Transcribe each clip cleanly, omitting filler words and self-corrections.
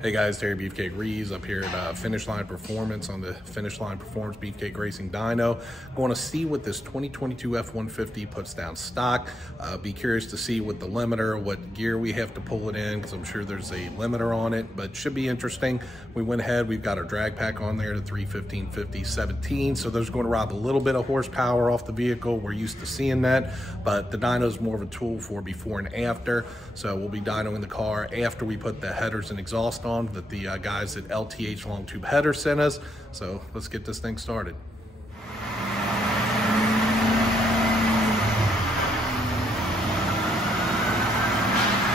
Hey guys, Terry Beefcake Rees up here at Finish Line Performance on the Finish Line Performance Beefcake Racing dyno. Going to see what this 2022 F-150 puts down stock. Be curious to see what the limiter, what gear we have to pull it in, because I'm sure there's a limiter on it, but should be interesting. We went ahead, we've got our drag pack on there, the 315/50/17, so there's going to rob a little bit of horsepower off the vehicle. We're used to seeing that, but the dyno is more of a tool for before and after. So we'll be dynoing the car after we put the headers and exhaust on that the guys at LTH Long Tube Header sent us. So let's get this thing started.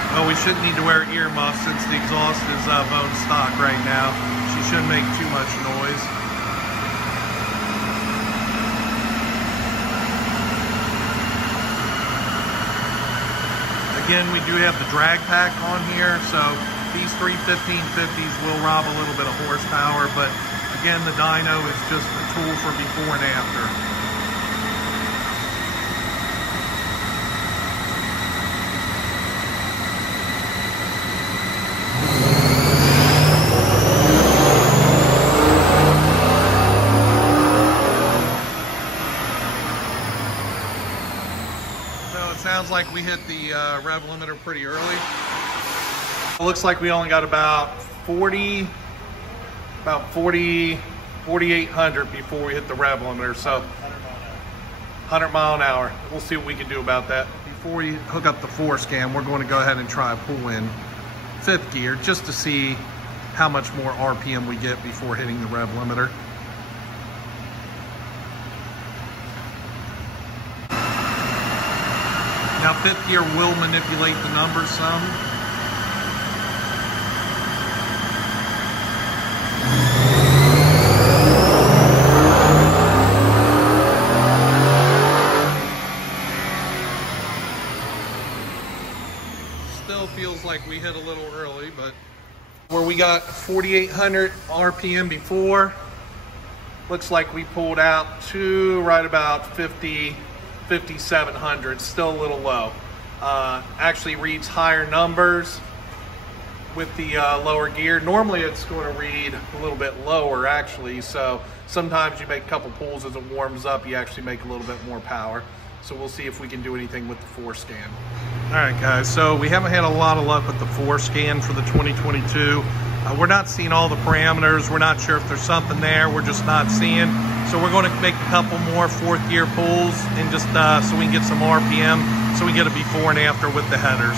Well, we shouldn't need to wear earmuffs since the exhaust is bone stock right now. She shouldn't make too much noise. Again, we do have the drag pack on here, so these 315/50s will rob a little bit of horsepower, but again, the dyno is just a tool for before and after. Sounds like we hit the rev limiter pretty early. It looks like we only got about 4,800 before we hit the rev limiter, so 100 mile an hour. We'll see what we can do about that. Before we hook up the forescan, we're going to go ahead and try pull in fifth gear just to see how much more RPM we get before hitting the rev limiter. Now, fifth gear will manipulate the numbers some. Still feels like we hit a little early, but where we got 4,800 RPM before, looks like we pulled out to right about 5,700, still a little low. Actually reads higher numbers with the lower gear. Normally it's going to read a little bit lower actually, so sometimes you make a couple pulls as it warms up, you actually make a little bit more power. So we'll see if we can do anything with the forescan. All right guys, so we haven't had a lot of luck with the forescan for the 2022. We're not seeing all the parameters. We're not sure if there's something there. We're just not seeing. So we're going to make a couple more fourth gear pulls and just so we can get some RPM, so we get a before and after with the headers.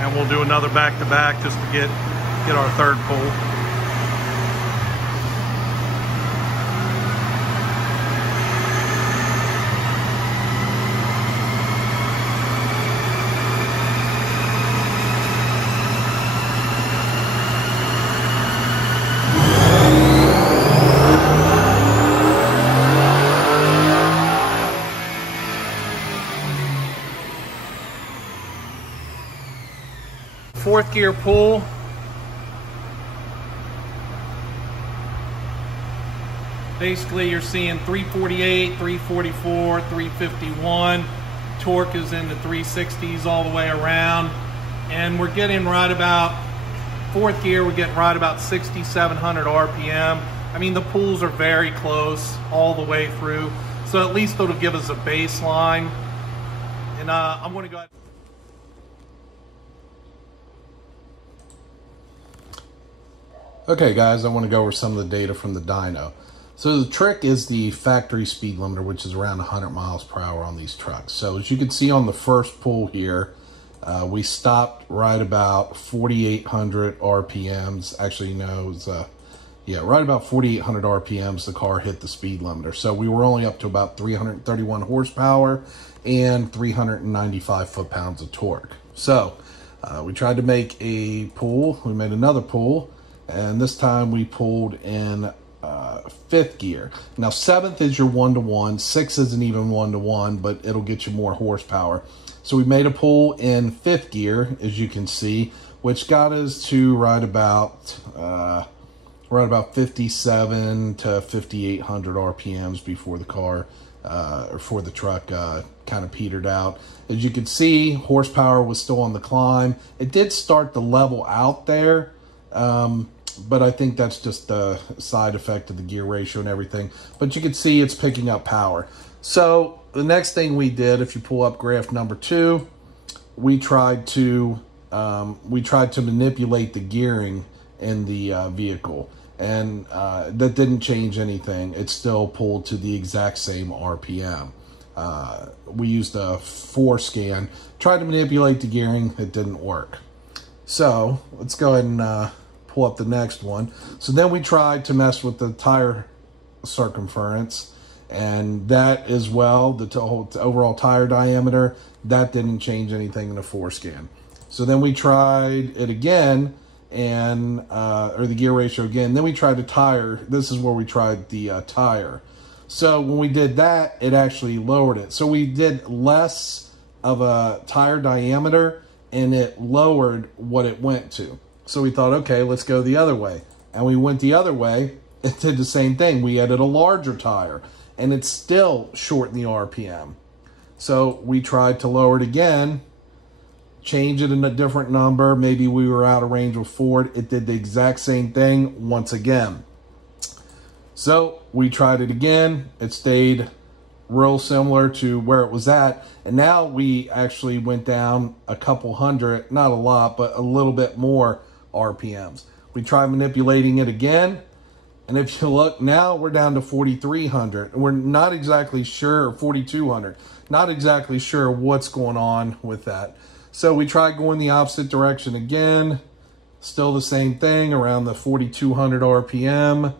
And we'll do another back-to-back just to get our third pull. Fourth gear pull. Basically you're seeing 348, 344, 351. Torque is in the 360s all the way around. And we're getting right about, fourth gear, we're getting right about 6,700 RPM. I mean, the pulls are very close all the way through. So at least it'll give us a baseline. And I'm gonna go ahead. Okay guys, I want to go over some of the data from the dyno. So the trick is the factory speed limiter, which is around 100 miles per hour on these trucks. So as you can see on the first pull here, we stopped right about 4,800 RPMs. Actually, no, it was, yeah, right about 4,800 RPMs, the car hit the speed limiter. So we were only up to about 331 horsepower and 395 foot-pounds of torque. So we tried to make a pull. We made another pull. And this time we pulled in fifth gear. Now, seventh is your 1-to-1. 6 isn't even 1-to-1, but it'll get you more horsepower. So we made a pull in 5th gear, as you can see, which got us to right about 57 to 5,800 RPMs before the car, or for the truck, kind of petered out. As you can see, horsepower was still on the climb. It did start to level out there, but I think that's just a side effect of the gear ratio and everything. But you can see it's picking up power. So the next thing we did, if you pull up graph number 2, we tried to manipulate the gearing in the vehicle, and that didn't change anything. It still pulled to the exact same RPM. We used a forescan, tried to manipulate the gearing. It didn't work. So let's go ahead and pull up the next one. So then we tried to mess with the tire circumference, and that as well, the overall tire diameter, that didn't change anything in the forescan. So then we tried it again, and or the gear ratio again. Then we tried the tire. This is where we tried the tire. So when we did that, it actually lowered it. So we did less of a tire diameter, and it lowered what it went to. So we thought, okay, let's go the other way. And we went the other way. It did the same thing. We added a larger tire, and it still shortened the RPM. So we tried to lower it again, change it in a different number. Maybe we were out of range with Ford. It did the exact same thing once again. So we tried it again. It stayed real similar to where it was at. And now we actually went down a couple hundred, not a lot, but a little bit more RPMs. We tried manipulating it again. And if you look now, we're down to 4,300. We're not exactly sure, 4,200. Not exactly sure what's going on with that. So we tried going the opposite direction again. Still the same thing, around the 4,200 RPM.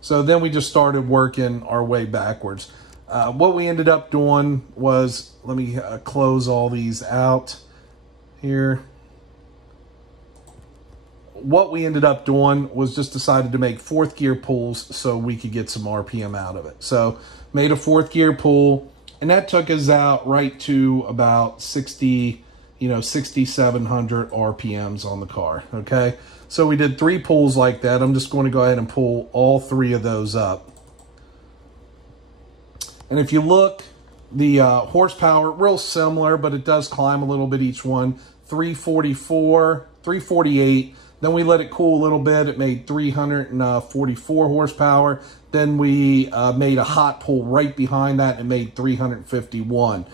So then we just started working our way backwards. What we ended up doing was, let me close all these out here. What we ended up doing was just decided to make 4th gear pulls so we could get some RPM out of it. So made a 4th gear pull, and that took us out right to about 6,700 RPMs on the car, okay? So we did 3 pulls like that. I'm just going to go ahead and pull all 3 of those up. And if you look, the horsepower, real similar, but it does climb a little bit each one. 344, 348. Then we let it cool a little bit. It made 344 horsepower. Then we made a hot pull right behind that and made 351.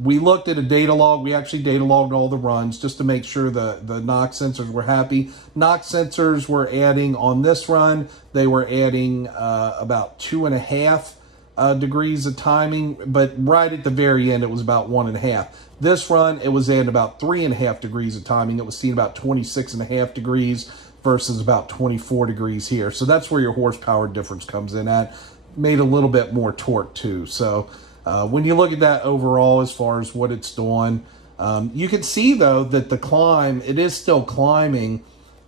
We looked at a data log. We actually data logged all the runs just to make sure the NOx sensors were happy. NOx sensors were adding on this run, they were adding about 2.5 degrees of timing, but right at the very end, it was about 1.5. This run, it was adding about 3.5 degrees of timing. It was seeing about 26.5 degrees versus about 24 degrees here. So that's where your horsepower difference comes in at. Made a little bit more torque too. So when you look at that overall, as far as what it's doing, you can see though that the climb, it is still climbing.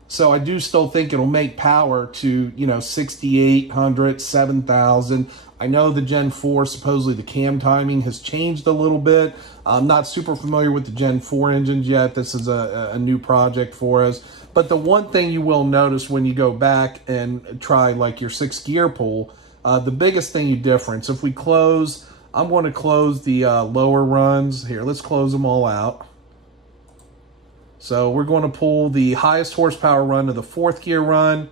So I do still think it'll make power to, 6,800, 7,000. I know the Gen 4, supposedly the cam timing has changed a little bit. I'm not super familiar with the Gen 4 engines yet. This is a new project for us. But the one thing you will notice when you go back and try like your 6th gear pull, the biggest thing you difference, if we close, I'm going to close the lower runs. Here, let's close them all out. So we're going to pull the highest horsepower run of the 4th gear run,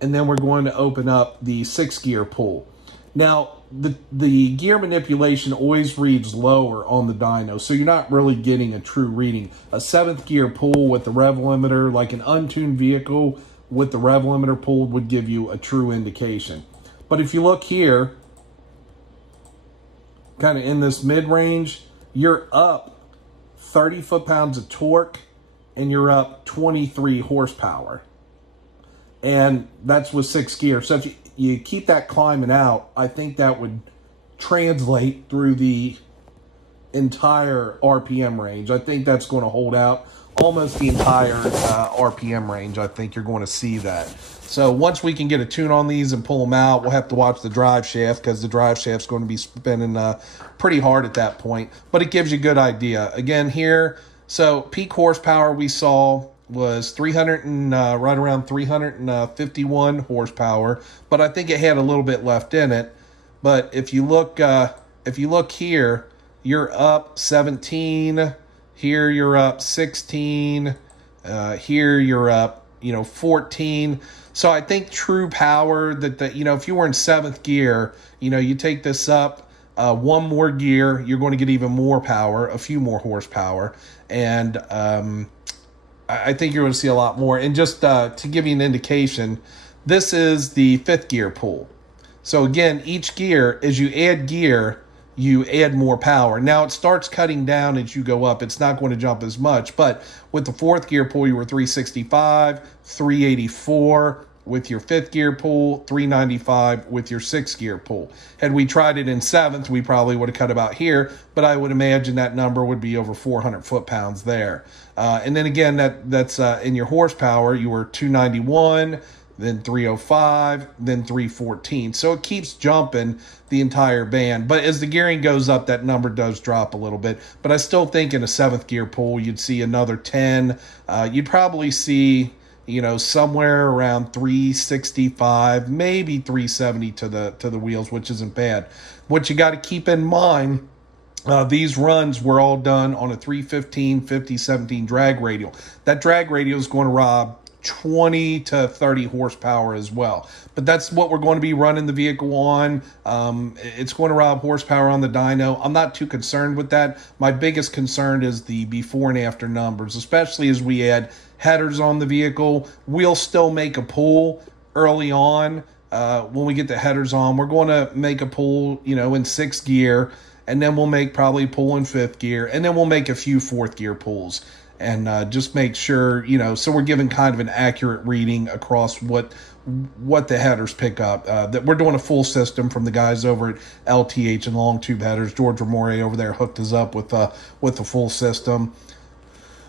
and then we're going to open up the 6th gear pull. Now, the gear manipulation always reads lower on the dyno, so you're not really getting a true reading. A 7th gear pull with the rev limiter, like an untuned vehicle with the rev limiter pulled, would give you a true indication. But if you look here, kind of in this mid-range, you're up 30 foot-pounds of torque, and you're up 23 horsepower. And that's with 6 gear. So if you keep that climbing out, I think that would translate through the entire RPM range. I think that's going to hold out almost the entire RPM range. I think you're going to see that. So once we can get a tune on these and pull them out, we'll have to watch the drive shaft, because the drive shaft's going to be spinning pretty hard at that point. But it gives you a good idea. Again, here, so peak horsepower we saw was 300 and right around 351 horsepower, but I think it had a little bit left in it. But if you look here, you're up 17. Here you're up 16. Here you're up 14. So I think true power that if you were in 7th gear, you take this up one more gear, you're going to get even more power, a few more horsepower, and I think you're going to see a lot more. And just to give you an indication, this is the 5th gear pull. So again, each gear, as you add gear, you add more power. Now it starts cutting down as you go up. It's not going to jump as much, but with the 4th gear pull, you were 365, 384 with your 5th gear pull, 395 with your 6th gear pull. Had we tried it in 7th, we probably would have cut about here, but I would imagine that number would be over 400 foot-pounds there. And then again, that's in your horsepower, you were 291, then 305, then 314. So it keeps jumping the entire band. But as the gearing goes up, that number does drop a little bit. But I still think in a 7th gear pull, you'd see another 10. You'd probably see, somewhere around 365, maybe 370 to the wheels, which isn't bad. What you got to keep in mind, these runs were all done on a 315 5017 drag radial. That drag radial is going to rob 20 to 30 horsepower as well. But that's what we're going to be running the vehicle on. It's going to rob horsepower on the dyno. I'm not too concerned with that. My biggest concern is the before and after numbers, especially as we add headers on the vehicle. We'll still make a pull early on. When we get the headers on, we're going to make a pull, in 6th gear, and then we'll make probably a pull in 5th gear, and then we'll make a few 4th gear pulls. And just make sure, so we're giving kind of an accurate reading across what the headers pick up. That we're doing a full system from the guys over at LTH and Long Tube Headers. George Ramore over there hooked us up with the full system.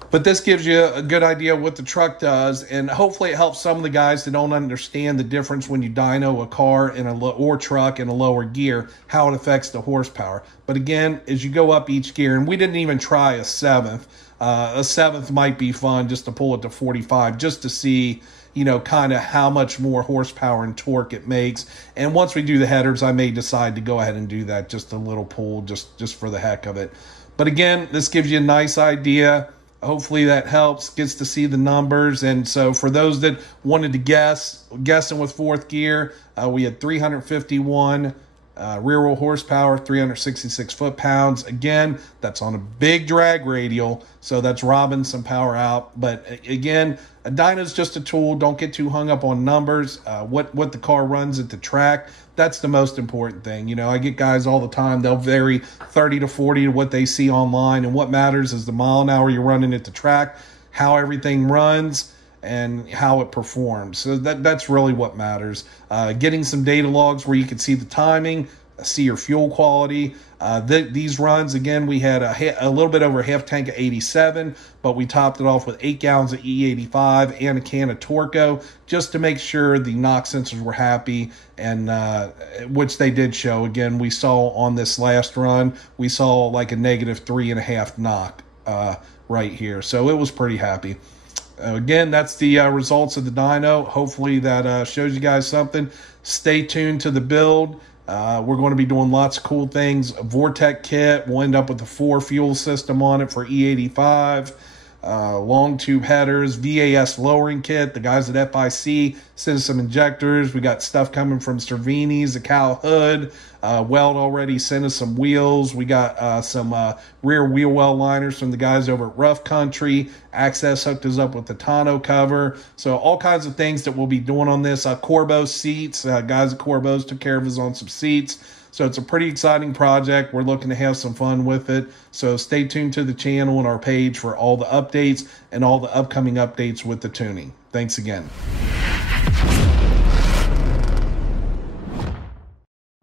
But this gives you a good idea of what the truck does, and hopefully it helps some of the guys that don't understand the difference when you dyno a car or truck in a lower gear, how it affects the horsepower. But again, as you go up each gear, and we didn't even try a 7th. A 7th might be fun just to pull it to 45, just to see, kind of how much more horsepower and torque it makes. And once we do the headers, I may decide to go ahead and do that, just a little pull, just for the heck of it. But again, this gives you a nice idea. Hopefully that helps, gets to see the numbers. And so for those that wanted to guessing with 4th gear, we had 351 rear wheel horsepower, 366 foot-pounds. Again, that's on a big drag radial, so that's robbing some power out. But again, a dyno's just a tool. Don't get too hung up on numbers. What the car runs at the track, that's the most important thing. I get guys all the time, they'll vary 30 to 40 to what they see online, and what matters is the mile an hour you're running at the track, how everything runs, and how it performs. So that's really what matters. Getting some data logs where you can see the timing, see your fuel quality. These runs, again, we had a little bit over a half tank of 87, but we topped it off with 8 gallons of E85 and a can of Torco, just to make sure the knock sensors were happy, and which they did show. Again, we saw on this last run, we saw like a negative 3.5 knock right here. So it was pretty happy. Again, that's the results of the dyno. Hopefully that shows you guys something. Stay tuned to the build. We're going to be doing lots of cool things. A Vortec kit. We'll end up with a 4 fuel system on it for E85. Long tube headers, VAS lowering kit. The guys at FIC sent us some injectors. We got stuff coming from Cervini's, the cow hood. Weld already sent us some wheels. We got some rear wheel well liners from the guys over at Rough Country. Access hooked us up with the tonneau cover. So all kinds of things that we'll be doing on this. Corbeau seats. Guys at Corbeau's took care of us on some seats. So it's a pretty exciting project. We're looking to have some fun with it. So stay tuned to the channel and our page for all the updates and all the upcoming updates with the tuning. Thanks again.